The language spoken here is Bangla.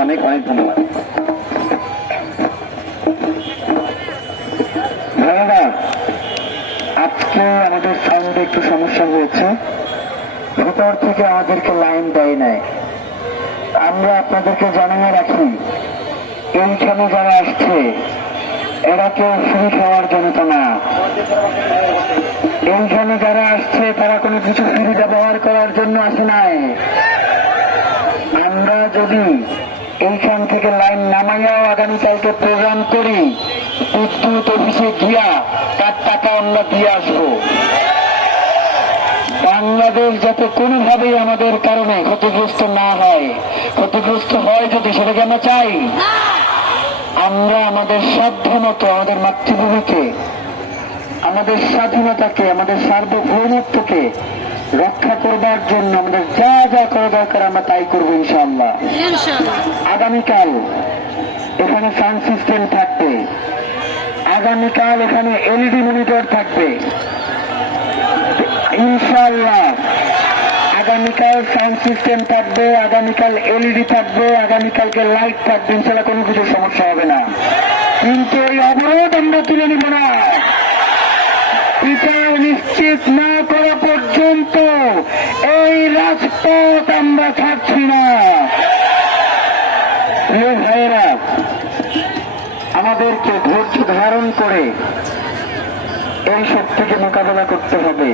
অনেক অনেক ধন্যবাদ। ভাইরা, আজকে আমাদের সাউন্ডে একটু সমস্যা হয়েছে, ভেতর থেকে আমাদেরকে লাইন দেয় নাই। আমরা আপনাদেরকে জানিয়ে রাখি, এইখানে যারা আসছে এরা কেউ ফ্রি খাওয়ার জন্য তো না। এইখানে যারা আসছে তারা কোনো কিছু ফ্রি ব্যবহার করার জন্য আসে নাই। আমরা যদি এইখান থেকে লাইন নামাইয়াও আগামীকালকে প্রোগ্রাম করি, বিদ্যুৎ অফিসে গিয়া তার টাকা আমরা দিয়ে আসবো। বাংলাদেশ যাতে কোনোভাবেই আমাদের কারণে ক্ষতিগ্রস্ত না হয়, ক্ষতিগ্রস্ত হয় যদি সেটাকে আমরা চাই। আমরা আমাদের সাধ্যমতো আমাদের মাতৃভূমিকে, আমাদের স্বাধীনতাকে, আমাদের সার্বভৌমত্বকে রক্ষা করবার জন্য আমাদের যা যা করা দরকার আমরা তাই করবো ইনশাআল্লাহ। আগামীকাল এখানে সাউন্ড সিস্টেম থাকবে, আগামীকাল এখানে এলইডি মনিটর থাকবে ইনশাআল্লাহ। আগামীকাল সাউন্ড সিস্টেম থাকবে, আগামীকাল এলইডি থাকবে, আগামীকালকে লাইট থাকবে, ইনশাআল্লাহ কোনো কিছু সমস্যা হবে না। কিন্তু এই অবরোধ আমরা তুলে নিব না। এটা নিশ্চিত না করা পর্যন্ত এই রাজপথ আমরা ছাড়ছি না। প্রিয় ভাইয়েরা, আমাদেরকে ধৈর্য ধারণ করে এই শক্তিকে মোকাবেলা করতে হবে।